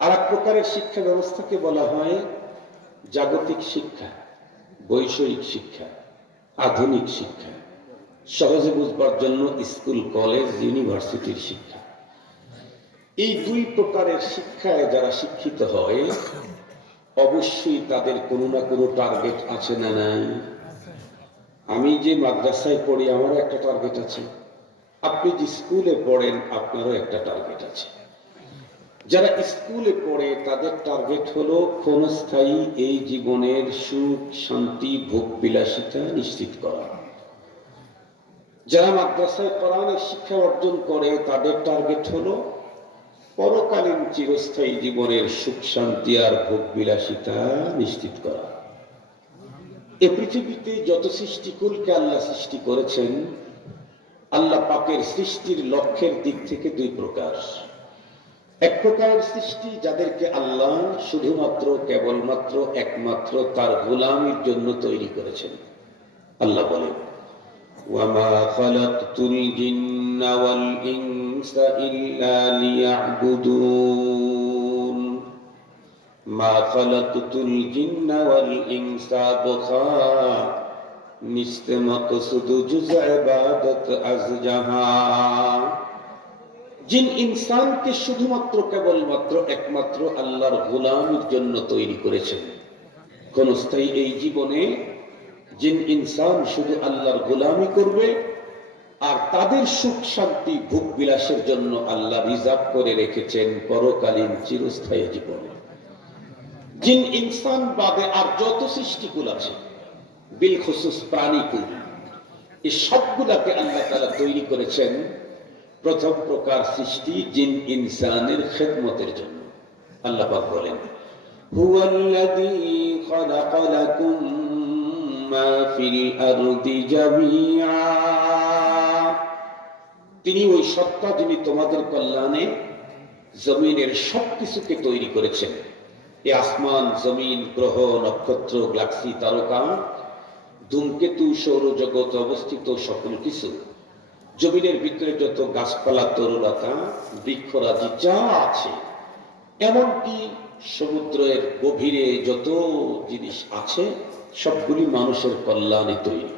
আর এক প্রকারের শিক্ষা ব্যবস্থাকে বলা হয় জাগতিক শিক্ষা, বৈষয়িক শিক্ষা, আধুনিক শিক্ষা, সহজে বুঝবার জন্য স্কুল, কলেজ, ইউনিভার্সিটির শিক্ষা। এই দুই প্রকারের শিক্ষায় যারা শিক্ষিত হয় অবশ্যই তাদের কোনো না কোনো টার্গেট আছে না নাই? আমি যে মাদ্রাসায় পড়ি আমারও একটা টার্গেট আছে, আপনি যে স্কুলে পড়েন আপনারও একটা টার্গেট আছে। যারা স্কুলে পড়ে তাদের টার্গেট হলো ক্ষণস্থায়ী এই জীবনের সুখ, শান্তি, ভোগ বিলাসিতা নিশ্চিত করা। যারা মাদ্রাসায় কোরআনের শিক্ষা অর্জন করে তাদের টার্গেট হলো পরকালীন চিরস্থায়ী জীবনের সুখ, শান্তি আর ভোগ বিলাসিতা নিশ্চিত করা। এ পৃথিবীতে যত সৃষ্টিকুলকে আল্লাহ সৃষ্টি করেছেন, আল্লাহ পাকের সৃষ্টির লক্ষ্যের দিক থেকে দুই প্রকার। এক প্রকারের সৃষ্টি যাদেরকে আল্লাহ শুধুমাত্র, কেবলমাত্র, একমাত্র তার গোলামির জন্য তৈরি করেছেন। আল্লাহ বলেন, ওয়ামা খালাকতুল জিন্না ওয়াল ইনসা ইল্লা লিয়াবুদুন। মা খালাকতুল জিন্না ওয়াল ইনসা বুখা নিস্তেমাকসুদ জুজ ইবাদত আজ জাহা। জিন ইনসানকে শুধুমাত্র, কেবলমাত্র, একমাত্র আল্লাহর গোলামির জন্য তৈরি করেছেন। ক্ষণস্থায়ী এই জীবনে জিন ইনসান শুধু আল্লাহর গোলামি করবে, আর তাদের সুখ, শান্তি, ভোগ বিলাসের জন্য আল্লাহ রিজার্ভ করে রেখেছেন পরকালীন চিরস্থায়ী জীবনে। জিন ইনসান বাদে আর যত সৃষ্টিকুল আছে, বিল খুসুস প্রাণীকুল, এই সবগুলাকে আল্লাহ তাআলা তৈরি করেছেন প্রথম প্রকার সৃষ্টি জিন ইনসানের খেদমতের জন্য। আল্লাহ পাক বলেন, হুয়াল্লাযী খালাকা লাকুম মা ফিল আরদি জামিআ। তিনি ওই সত্তা যিনি তোমাদের কল্যাণে জমিনের সবকিছুকে তৈরি করেছেন। এই আসমান, জমিন, গ্রহ, নক্ষত্র, গ্যালাক্সি, তারকা, ধূমকেতু, সৌরজগৎ অবস্থিত সকল কিছু, জমিনের ভিতরে যত গাছপালা, তরুলতা, বৃক্ষরাজি যা আছে, এমনকি সমুদ্রের গভীরে যত জিনিস আছে, সবগুলি মানুষের কল্যাণে তৈরি।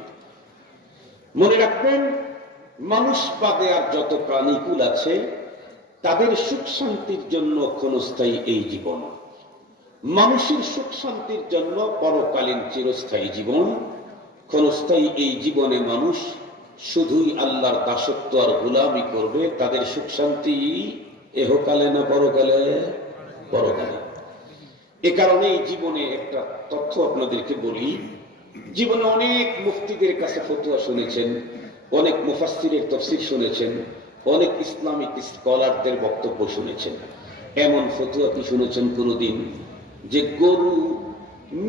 মনে রাখবেন, মানুষ বাদে আর যত প্রাণীকুল আছে তাদের সুখ শান্তির জন্য ক্ষণস্থায়ী এই জীবন, মানুষের সুখ শান্তির জন্য পরকালীন চিরস্থায়ী জীবন। ক্ষণস্থায়ী এই জীবনে মানুষ শুধুই আল্লাহর দাসত্ব আর গোলামি করবে। তাদের সুখ শান্তি এহকালে না পরকালে? পরকালে। এ কারণে এই জীবনে একটা তথ্য আপনাদেরকে বলি। জীবনে অনেক মুফতিদের কাছে ফতোয়া শুনেছেন, অনেক মুফাসসিরের তাফসীর শুনেছেন, অনেক ইসলামিক স্কলারদের বক্তব্য শুনেছেন। এমন ফতোয়া কি শুনেছেন কোনোদিন যে গরু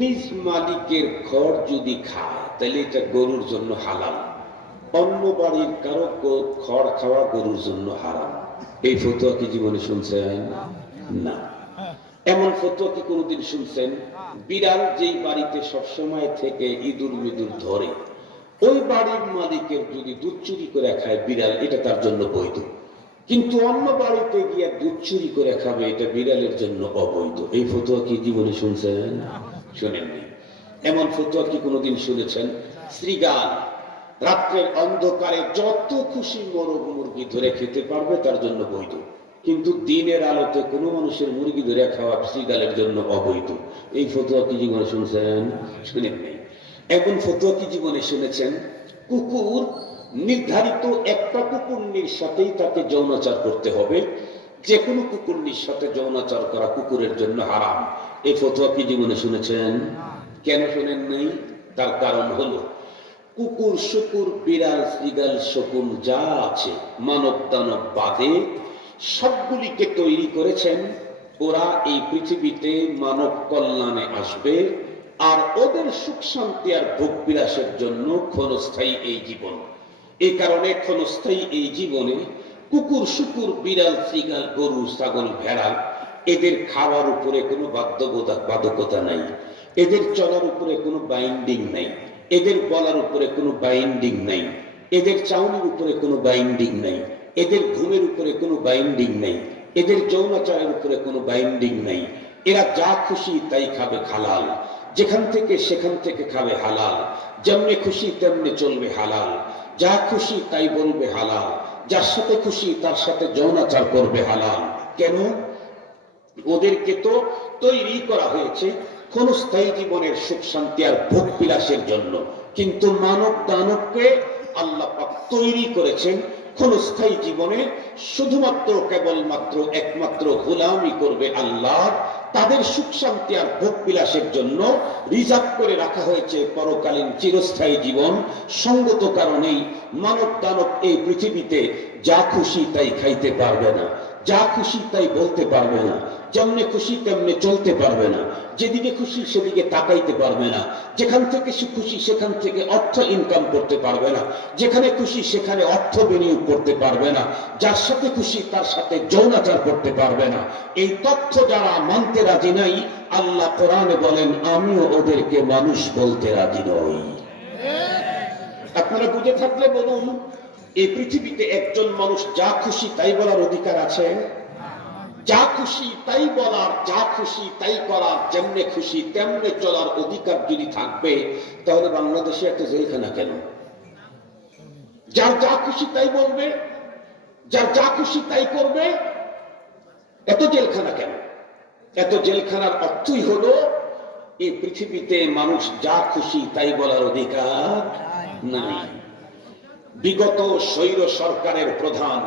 নিজ মালিকের খড় যদি খায় তাহলে এটা গরুর জন্য হালাল, অন্য বাড়ির কারো খড় খাওয়া গরুর জন্য হারাম? এই ফতোয়া কি জীবনে শুনছেন? না। এমন ফতোয়া কি কোনোদিন শুনছেন বিড়াল যেই বাড়িতে সবসময় থেকে ইঁদুর মিদুর ধরে, ওই বাড়ির মালিকের যদি দুধ চুরি করে খায় বিড়াল, এটা তার জন্য বৈধ, কিন্তু অন্য বাড়িতে গিয়ে দুধ চুরি করে খাবে, এটা বিড়ালের জন্য অবৈধ? এই ফতোয়া কি জীবনে শুনছেন? শোনেননি। এমন ফতোয়া কি কোনোদিন শুনেছেন শ্রীগাল রাত্রের অন্ধকারে যত খুশি মোরগ মুরগি ধরে খেতে পারবে, তার জন্য বৈধ, কিন্তু দিনের আলোতে কোনো মানুষের মুরগি ধরে খাওয়া শ্রীগালের জন্য অবৈধ? এই ফতোয়া কি জীবনে শুনছেন? শুনেন নেই। এমন ফতোয়া কি জীবনে শুনেছেন কুকুর নির্ধারিত একটা কুকুরনির সাথেই তাকে যৌনাচার করতে হবে, যে কোনো কুকুরনির সাথে যৌনাচার করা কুকুরের জন্য হারাম? এই ফতোয়া কি জীবনে শুনেছেন? কেন শোনেন নাই? তার কারণ হলো কুকুর, শুকুর, বিড়াল, শ্রীগাল, শকুন যা আছে মানব দানব বাদে সবগুলিকে তৈরি করেছেন। ওরা এই পৃথিবীতে মানব কল্যাণে আসবে, আর ওদের সুখ শান্তি আর ভোগ বিলাসের জন্য ক্ষণস্থায়ী এই জীবন। এই কারণে ক্ষণস্থায়ী এই জীবনে কুকুর, শুকুর, বিড়াল, শ্রীগাল, গরু, ছাগল, ভেড়া, এদের খাওয়ার উপরে কোনো বাধ্যবাধকতা নাই, এদের চলার উপরে কোনো বাইন্ডিং নাই, এদের বলার উপরে কোনো বাইন্ডিং নাই, এদের চাউনির উপরে কোনো বাইন্ডিং নাই, এদের ঘুমের উপরে কোনো বাইন্ডিং নাই, এদের যৌনাচারের উপরে কোনো বাইন্ডিং নাই। এরা যা খুশি তাই খাবে হালাল, যেখান থেকে সেখান থেকে খাবে হালাল, যেমনি খুশি তেমনি চলবে হালাল, যা খুশি তাই বলবে হালাল, যার সাথে খুশি তার সাথে যৌনাচার করবে হালাল। কেন? ওদেরকে তো তৈরি করা হয়েছে ক্ষণস্থায়ী জীবনের সুখ শান্তি আর ভোগ বিলাসের জন্য, কিন্তু মানব দানবকে আল্লাহ পাক তৈরি করেছেন ক্ষণস্থায়ী জীবনে শুধুমাত্র কেবলমাত্র একমাত্র গোলামি করবে আল্লাহ। তাদের সুখ শান্তি আর ভোগ বিলাসের জন্য রিজার্ভ করে রাখা হয়েছে পরকালীন চিরস্থায়ী জীবন। সঙ্গত কারণেই মানব দানব এই পৃথিবীতে যা খুশি তাই খাইতে পারবে না, যা খুশি তাই বলতে পারবে না, যেমনি খুশি তেমনি চলতে পারবে না, যেদিকে খুশি সেদিকে তাকাইতে পারবে না, যেখান থেকে খুশি সেখান থেকে অর্থ ইনকাম করতে পারবে না, যেখানে খুশি সেখানে অর্থ বিনিয়োগ করতে পারবে না, যার সাথে খুশি তার সাথে যৌনাচার করতে পারবে না। এই তথ্য যারা মানতে রাজি নাই, আল্লাহ কোরআনে বলেন আমিও ওদেরকে মানুষ বলতে রাজি নই। আপনারা বুঝে থাকলে বলুন, এই পৃথিবীতে একজন মানুষ যা খুশি তাই বলার অধিকার আছে? যা খুশি তাই বলার, যা খুশি তাই করার, যেমনে খুশি তেমনে চলার অধিকার যদি থাকবে, তাহলে বাংলাদেশে একটা জেলখানা কেন? যার যা খুশি তাই বলবে, যার যা খুশি তাই করবে, এত জেলখানা কেন? এত জেলখানার অর্থই হলো এই পৃথিবীতে মানুষ যা খুশি তাই বলার অধিকার নাই। বিগত স্বৈর সরকারের প্রধান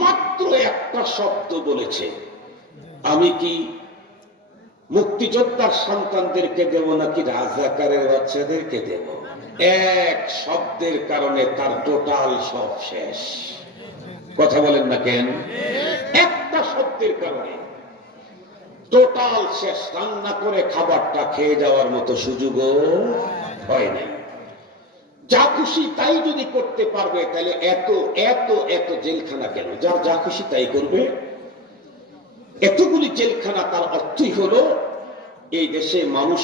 মাত্র একটা শব্দ বলেছে, আমি কি মুক্তিযোদ্ধার সন্তানদেরকে দেব নাকি রাজাকারের বাচ্চাদেরকে দেব? এক শব্দের কারণে তার টোটাল সব শেষ। কথা বলেন না কেন? একটা শব্দের কারণে টোটাল শেষ। রান্না করে খাবারটা খেয়ে যাওয়ার মতো সুযোগও হয় নাই। যা খুশি তাই যদি করতে পারবে, তাহলে এত এত এত জেলখানা কেন? যার যা খুশি তাই করবে, এতগুলি জেলখানা। তার অর্থই হলো এই দেশে মানুষ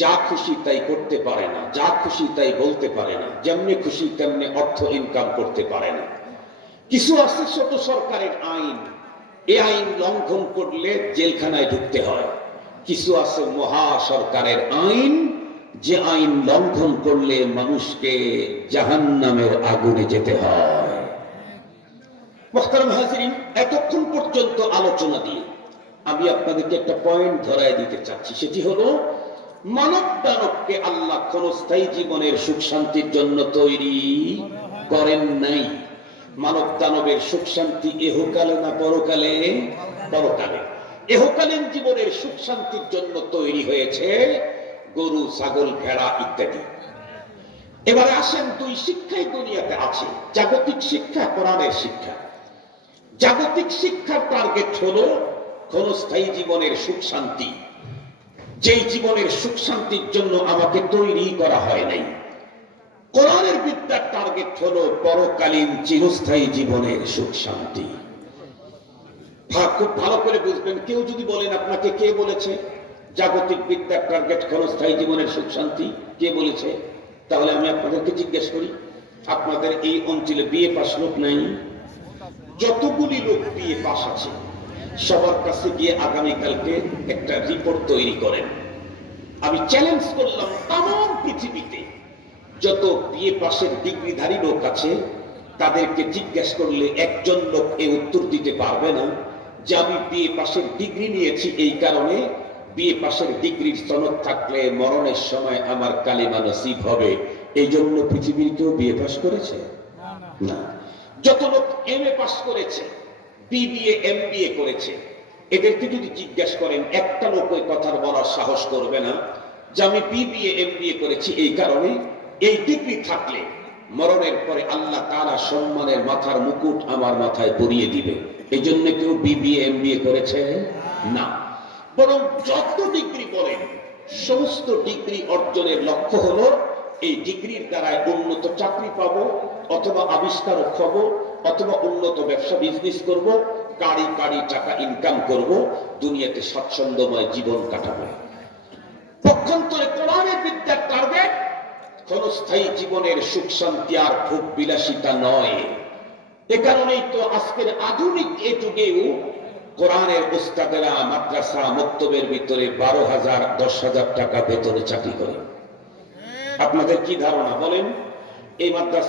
যা খুশি তাই করতে পারে না, যা খুশি তাই বলতে পারে না, যেমনি খুশি তেমনি অর্থ ইনকাম করতে পারে না। কিছু আছে ছোট সরকারের আইন, এই আইন লঙ্ঘন করলে জেলখানায় ঢুকতে হয়। কিছু আছে মহা সরকারের আইন, যে আইন লঙ্ঘন করলে মানুষকে জাহান্নামের আগুনে যেতে হয়। মুহতারাম হাজিরিন, এতক্ষণ পর্যন্ত আলোচনা দিয়ে আমি আপনাদেরকে একটা পয়েন্ট ধরায় দিতে চাচ্ছি, সেটি হলো মানব দানবকে আল্লাহ ক্ষণস্থায়ী জীবনের সুখ শান্তির জন্য তৈরি করেন নাই। মানব দানবের সুখ শান্তি এহকালে না পরকালে? পরকালে। এহকালীন জীবনের সুখ শান্তির জন্য তৈরি হয়েছে গরু, ছাগল, ভেড়া ইত্যাদি। এবারে আসেন, দুই শিক্ষাই দুনিয়াতে আছে, জাগতিক শিক্ষা, কোরআনের শিক্ষা। জাগতিক শিক্ষার টার্গেট হলো ক্ষণস্থায়ী জীবনের সুখ শান্তি, যেই জীবনের সুখ শান্তির জন্য আমাকে তৈরি করা হয় নাই। কোরআনের বিদ্যার টার্গেট হলো পরকালীন চিরস্থায়ী জীবনের সুখ শান্তি। খুব ভালো করে বুঝবেন। কেউ যদি বলেন আপনাকে, কে বলেছে জাগতিক বিদ্যার টার্গেট ক্ষণস্থায়ী জীবনের সুখ শান্তি? কে বলেছে? তাহলে আমি আপনাদেরকে জিজ্ঞেস করি, আপনাদের এই অঞ্চলে বিএ পাস লোক নাই? যতগুলি লোক বিএ পাস আছে, সবার কাছে গিয়ে আগামীকালকে একটা রিপোর্ট তৈরি করেন। আমি চ্যালেঞ্জ করলাম, তাম পৃথিবীতে যত বিএ পাসের ডিগ্রিধারী লোক আছে, তাদেরকে জিজ্ঞেস করলে একজন লোক এ উত্তর দিতে পারবে না যে আমি বিএ পাসের ডিগ্রি নিয়েছি এই কারণে, বিএ পাসের ডিগ্রির সনদ থাকলে মরণের সময় আমার কালিমা নসিব হবে, এই জন্য পৃথিবীর কেউ বিএ পাস করেছে না। যত লোক এমএ পাস করেছে, বিবিএ, এমবিএ করেছে, এদেরকে যদি জিজ্ঞেস করেন, একটা লোক ওই কথার বলার সাহস করবে না যে আমি বিবিএ, এমবিএ করেছি এই কারণে, এই ডিগ্রি থাকলে মরণের পরে আল্লাহ তাআলা সম্মানের মাথার মুকুট আমার মাথায় পরিয়ে দিবে, এই জন্য কেউ বিবিএ, এমবিএ করেছে না। বরং যত ডিগ্রি বলেন, সমস্ত ডিগ্রি অর্জনের লক্ষ্য হলো এই ডিগ্রির দ্বারাই উন্নত চাকরি পাবো, অথবা আবিষ্কারক হব, অথবা উন্নত ব্যবসা বিজনেস করব, কাড়ি কাড়ি টাকা ইনকাম করব, দুনিয়াতে স্বাচ্ছন্দ্যময় জীবন কাটাবো। পক্ষান্তরে কোরআনের বিদ্যার টার্গেট ক্ষণস্থায়ী জীবনের সুখ শান্তি আর ভোগ বিলাসিতা নয়। এ কারণেই তো আজকের আধুনিক এ যুগেও কোরআনের উস্তাদেরা মাদ্রাসা মক্তবের ভিতরে 12,000 10,000 টাকা বেতনে চাকরি করে। আপনাদের কি ধারণা বলেন? এই মাদ্রাসা